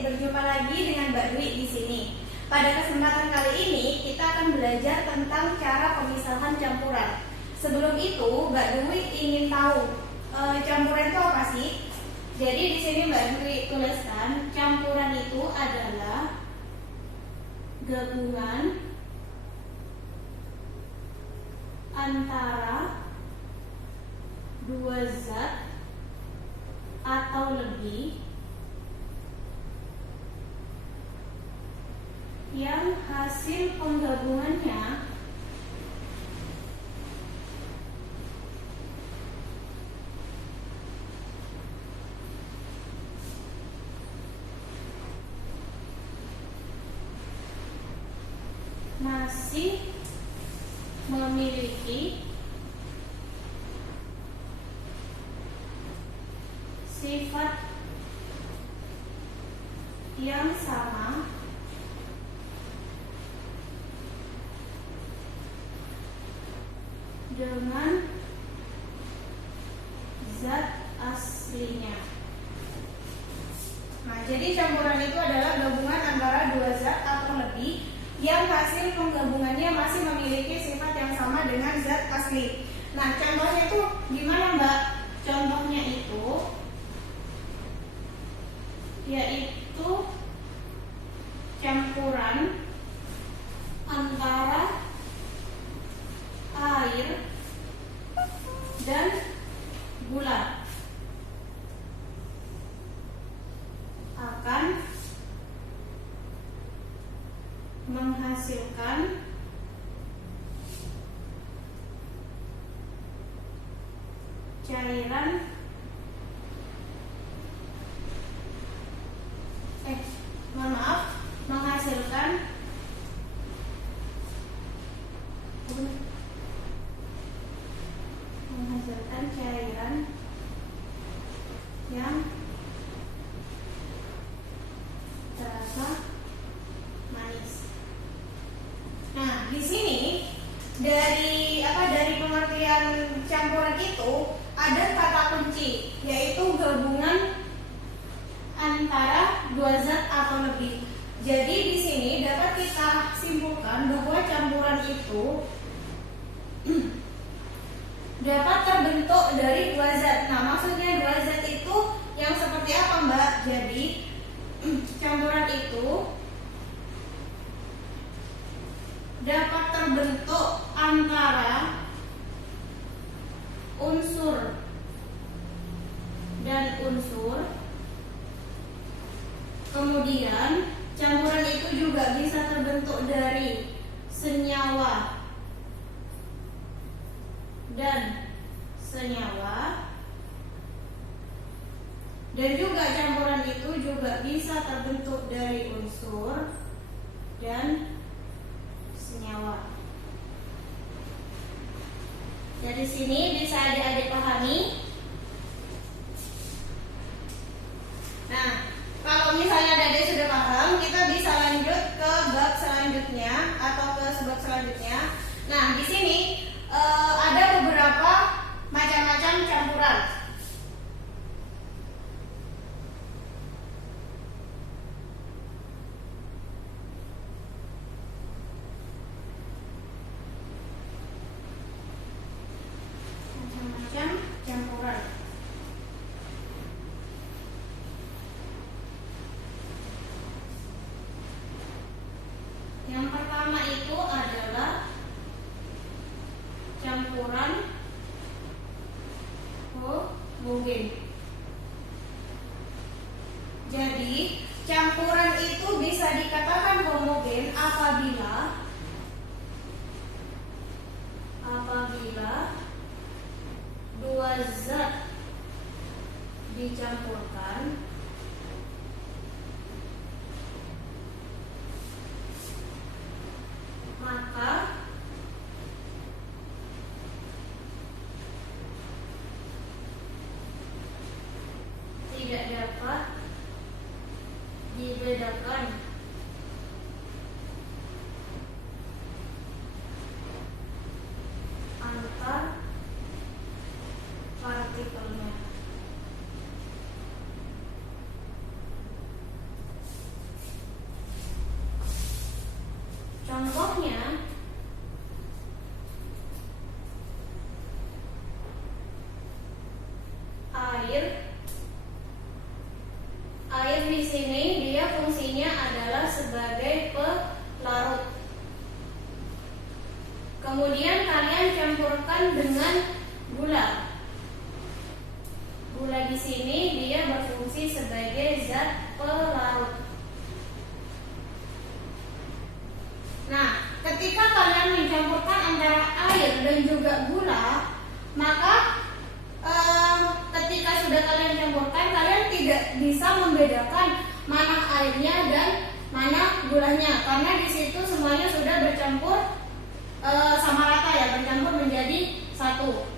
berjumpa lagi dengan Mbak Dwi di sini. Pada kesempatan kali ini kita akan belajar tentang cara pemisahan campuran. Sebelum itu, Mbak Dwi ingin tahu campuran itu apa sih? Jadi di sini Mbak Dwi tuliskan campuran itu adalah gabungan antara dua zat atau lebih yang hasil penggabungannya masih memiliki sifat yang sama dengan zat aslinya. Nah, jadi campuran itu adalah gabungan antara dua zat atau lebih yang hasil penggabungannya masih memiliki sifat yang sama dengan zat asli. Nah, contohnya itu gimana, Mbak? Contohnya itu yaitu campuran antara air dan gula akan menghasilkan cairan menghasilkan cairan yang terasa manis. Nah, di sini dari pengertian campuran itu ada kata kunci, yaitu gabungan antara dua zat atau lebih. Jadi di sini dapat kita simpulkan bahwa campuran itu dapat terbentuk dari dua zat. Nah, maksudnya dua zat itu yang seperti apa, Mbak? Jadi campuran itu dapat terbentuk antara unsur dan unsur. Kemudian campuran itu juga bisa terbentuk dari senyawa dan senyawa, dan juga campuran itu juga bisa terbentuk dari unsur dan senyawa. Dari sini bisa adik-adik pahami. Nah, kalau misalnya adik-adik sudah paham, kita bisa lanjut ke bab selanjutnya atau ke sebab selanjutnya. Nah, di sini ada beberapa macam-macam campuran. Macam-macam campuran. Yang pertama itu adalah campuran homogen. Jadi campuran itu bisa dikatakan homogen apabila dua zat dicampurkan maka tidak dapat dibedakan antar partikelnya. membedakan dengan gula. Gula di sini dia berfungsi sebagai zat pelarut. Nah, ketika kalian mencampurkan antara air dan juga gula, maka ketika sudah kalian campurkan, kalian tidak bisa membedakan mana airnya dan mana gulanya, karena di situ semuanya sudah bercampur sama rata ya, bercampur menjadi satu.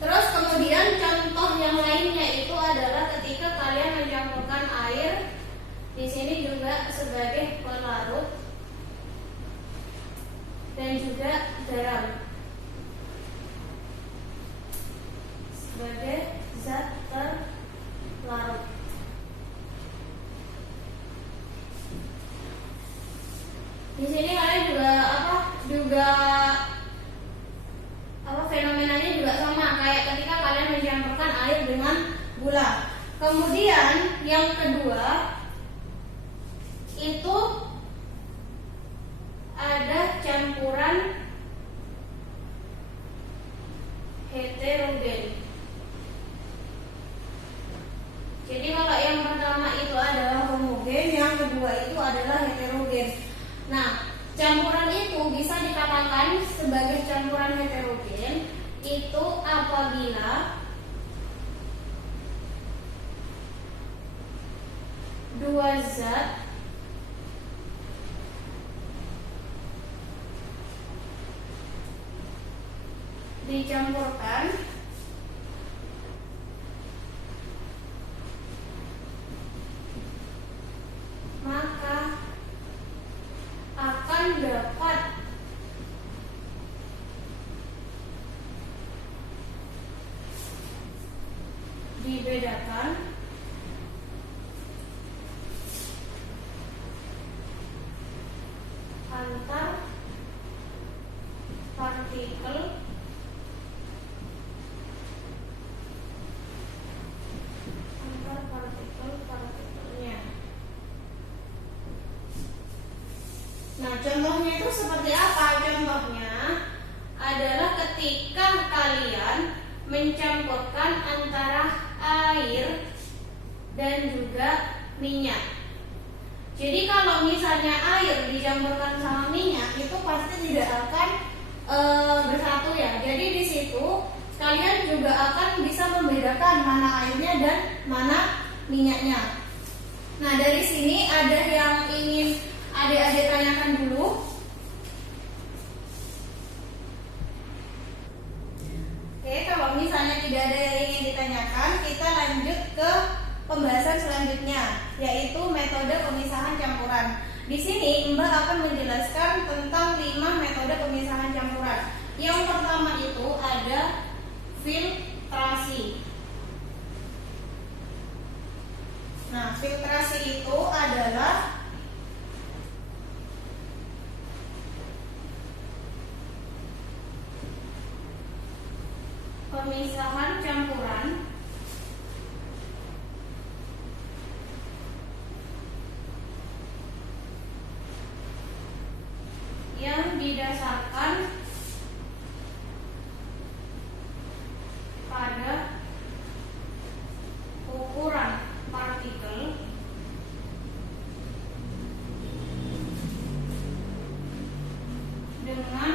Terus kemudian contoh yang lainnya itu adalah ketika kalian mencampurkan air, di sini juga sebagai pelarut dan juga garam sebagai zat terlarut. Di sini kalian juga fenomenanya juga sama kayak ketika kalian mencampurkan air dengan gula. Kemudian yang kedua itu ada campuran heterogen. Jadi kalau yang pertama itu adalah homogen, yang kedua itu adalah heterogen. Nah, campuran itu bisa dikatakan sebagai campuran heterogen itu apabila dua zat dicampurkan maka akan dapat dibedakan antar partikelnya. Nah, contohnya itu seperti apa? Contohnya adalah ketika kalian mencampurkan antara air dan juga minyak. Jadi kalau misalnya air dicampurkan sama minyak itu pasti tidak akan bersatu ya. Jadi di situ kalian juga akan bisa membedakan mana airnya dan mana minyaknya. Nah, dari sini ada yang ingin adik-adik tanyakan dulu. Oke, kalau misalnya tidak ada yang ingin ditanyakan, kita lanjut ke pembahasan selanjutnya, yaitu metode pemisahan campuran. Di sini Mbak akan menjelaskan tentang 5 metode pemisahan campuran. Yang pertama itu ada filtrasi. Nah, filtrasi itu adalah pemisahan campuran yang didasarkan pada ukuran partikel dengan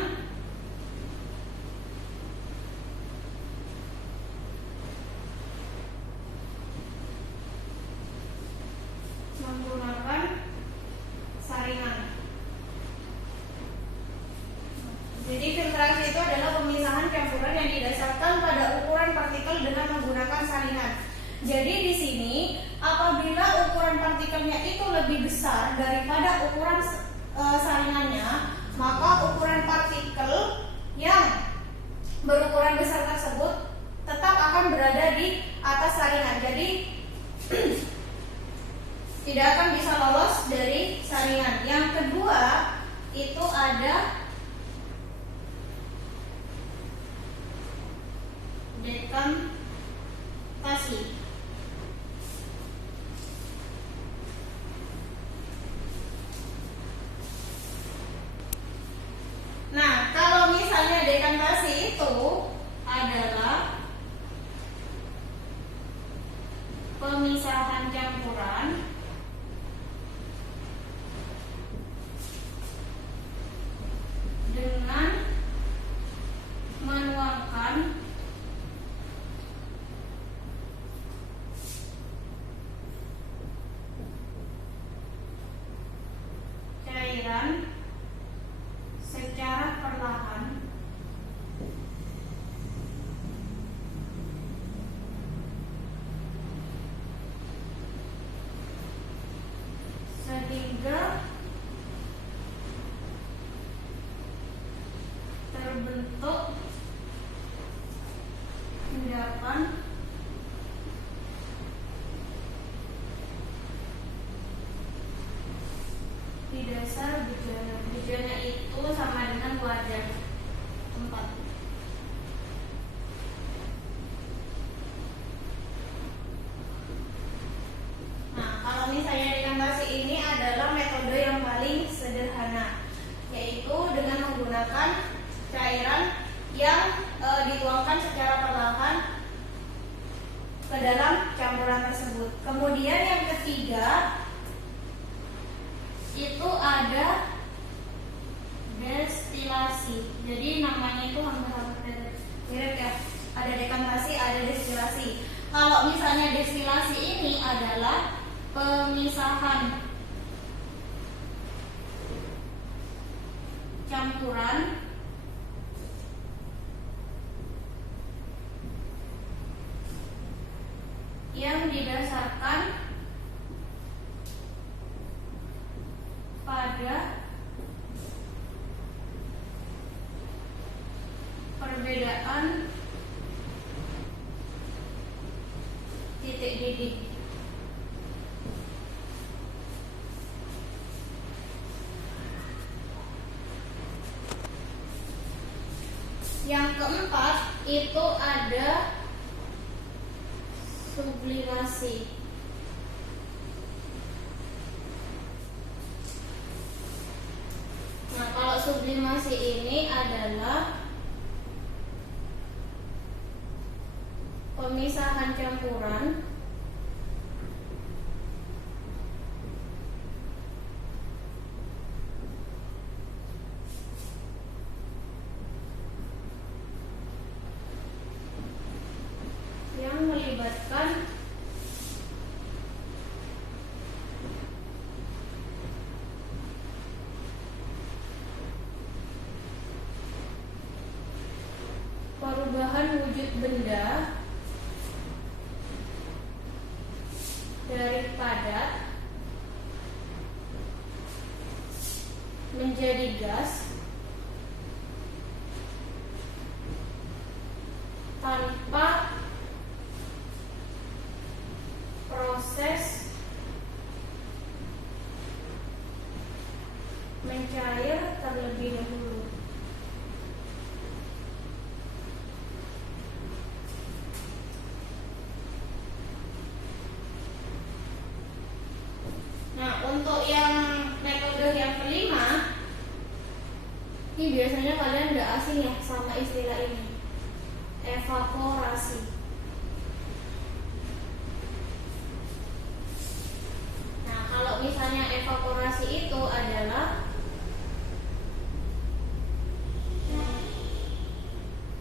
menggunakan saringan. Jadi filtrasi itu adalah pemisahan campuran yang didasarkan pada ukuran partikel dengan menggunakan saringan. Jadi di sini apabila ukuran partikelnya itu lebih besar daripada ukuran saringannya, maka ukuran partikel yang berukuran besar tersebut tetap akan berada di atas saringan. Jadi tidak akan bisa lolos dari saringan. Yang kedua itu ada dekantasi. Nah, kalau misalnya dekantasi pemisahan campuran dengan menuangkan cairan secara perlahan sehingga terbentuk endapan di dasar bejana. Bejana itu sama dengan wadah tempat. Nah, kalau misalnya dekantasi ini adalah metode yang paling sederhana, yaitu dengan menggunakan cairan yang dituangkan secara perlahan ke dalam campuran tersebut. Kemudian yang ketiga itu ada destilasi. Jadi namanya itu hampir mirip ya. Ada dekantasi, ada destilasi. Kalau misalnya destilasi ini adalah pemisahan campuran yang didasarkan pada perbedaan titik didih. Yang keempat itu ada sublimasi. Nah, kalau sublimasi ini adalah pemisahan campuran yang melibatkan perubahan wujud benda dari padat menjadi gas tanpa proses mencair terlebih dahulu. Nah, untuk yang metode yang kelima, ini biasanya kalian nggak asing ya sama istilah ini, evaporasi. Nah, kalau misalnya evaporasi itu adalah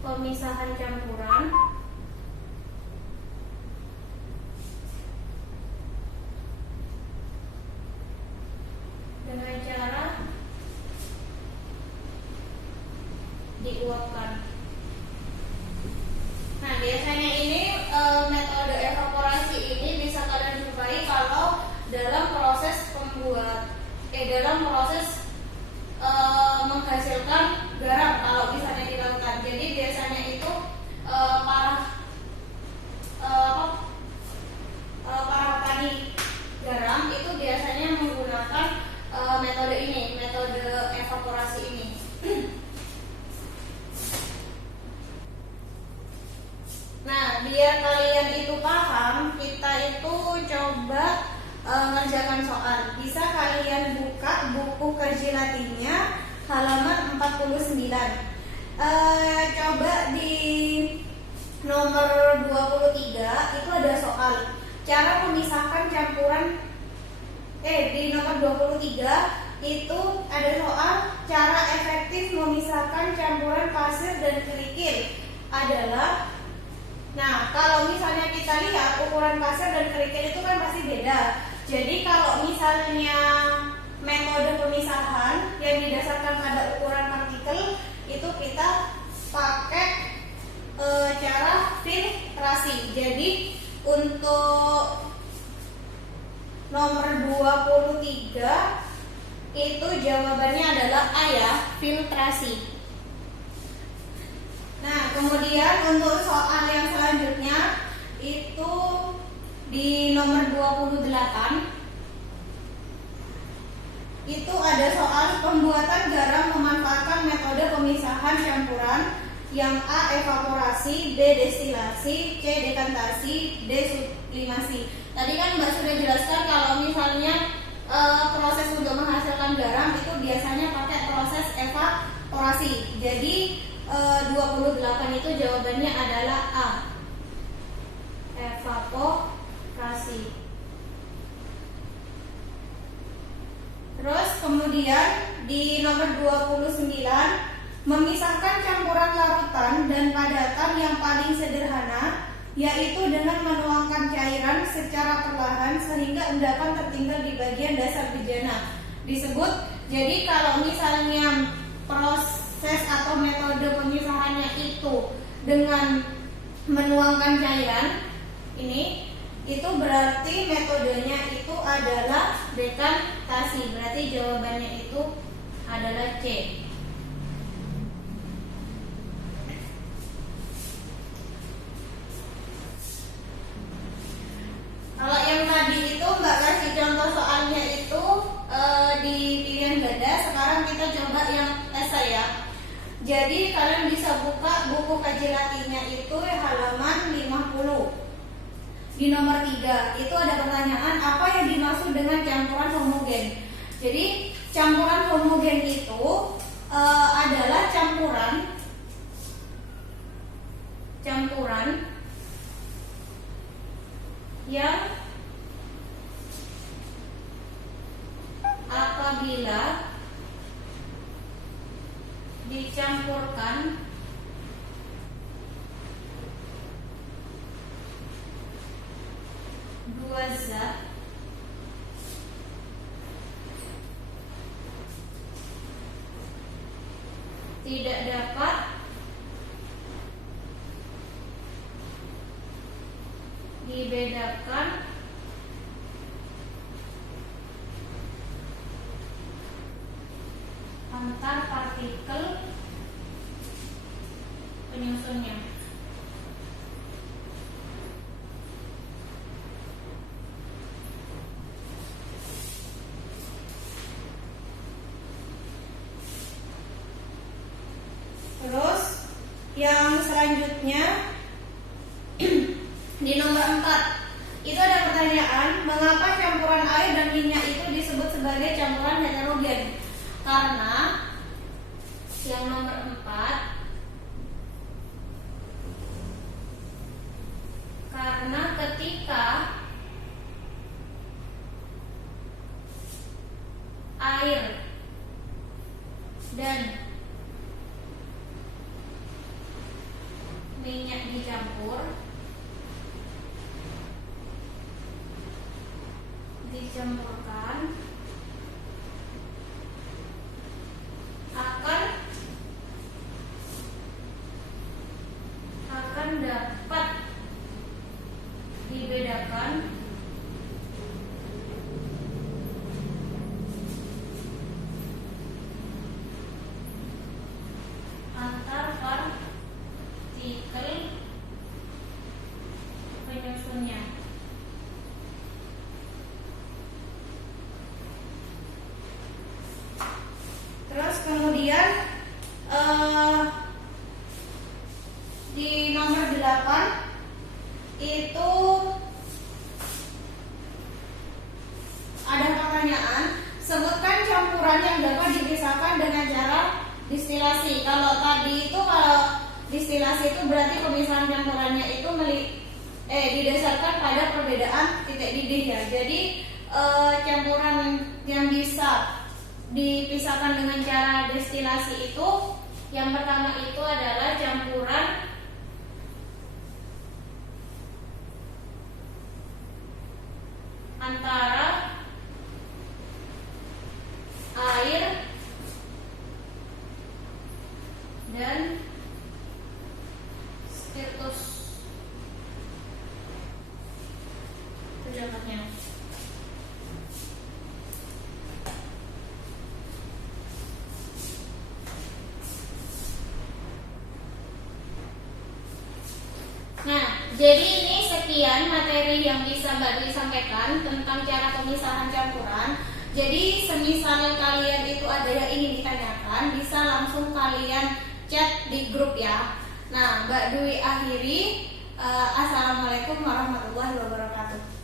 pemisahan campuran dengan cara diuapkan. Nah, biasanya ini metode evaporasi ini bisa kalian jumpai kalau dalam proses dalam proses menghasilkan garam kalau misalnya dilakukan. Jadi biasanya itu para petani garam itu biasanya menggunakan metode ini, metode evaporasi ini. Nah, biar kalian itu paham, kita itu coba ngerjakan soal. Bisa kalian buka buku kaji latinnya halaman 49. Coba di nomor 23 itu ada soal. cara memisahkan campuran di nomor 23 itu ada soal cara efektif memisahkan campuran pasir dan kerikil adalah. Nah, kalau misalnya kita lihat ukuran pasir dan kerikil itu kan pasti beda. Jadi kalau misalnya metode pemisahan yang didasarkan pada ukuran partikel itu kita pakai cara filtrasi. Jadi untuk nomor 23 itu jawabannya adalah A ya, filtrasi. Nah, kemudian untuk soal yang selanjutnya itu di nomor 28 itu ada soal pembuatan garam memanfaatkan metode pemisahan campuran yang A evaporasi, B destilasi, C dekantasi, D sublimasi. Tadi kan Mbak sudah jelaskan kalau misalnya proses untuk menghasilkan garam itu biasanya pakai proses evaporasi. Jadi 28 itu jawabannya adalah A, evaporasi. Terus kemudian di nomor 29 memisahkan campuran larutan dan padatan yang paling sederhana, yaitu dengan menuangkan cairan secara perlahan sehingga endapan tertinggal di bagian dasar bejana. Disebut, jadi kalau misalnya proses atau metode pemisahannya itu dengan menuangkan cairan ini, itu berarti metodenya itu adalah dekantasi. Berarti jawabannya itu adalah C. Kalau yang tadi itu Mbak kasih contoh soalnya itu di pilihan ganda. Sekarang kita coba yang esai ya. Jadi kalian bisa buka buku kaji latinnya itu halaman 50. Di nomor 3 itu ada pertanyaan apa yang dimaksud dengan campuran homogen. Jadi campuran homogen itu adalah campuran yang apabila dicampurkan dua zat tidak dapat dibedakan antar partikel penyusunnya. Terus yang selanjutnya di nomor 4 itu ada pertanyaan mengapa campuran air dan minyak itu disebut sebagai campuran heterogen. Karena yang nomor 4, karena ketika air dan minyak dicampurkan akan dapat dibedakan antar partikel penyusunnya. Terus kemudian di nomor 8 itu ada pertanyaan sebutkan campuran yang dapat dipisahkan dengan cara distilasi. Kalau tadi itu kalau distilasi itu berarti pemisahan campurannya itu didasarkan pada perbedaan titik didih ya. Jadi campuran yang bisa dipisahkan dengan cara destilasi itu, yang pertama itu adalah campuran antara air dan spiritus. Itu contohnya. Nah, jadi ini sekian materi yang bisa Mbak Dwi sampaikan tentang cara pemisahan campuran. Jadi semisal kalian itu ada yang ingin ditanyakan, bisa langsung kalian chat di grup ya. Nah, Mbak Dwi akhiri. Assalamualaikum warahmatullahi wabarakatuh.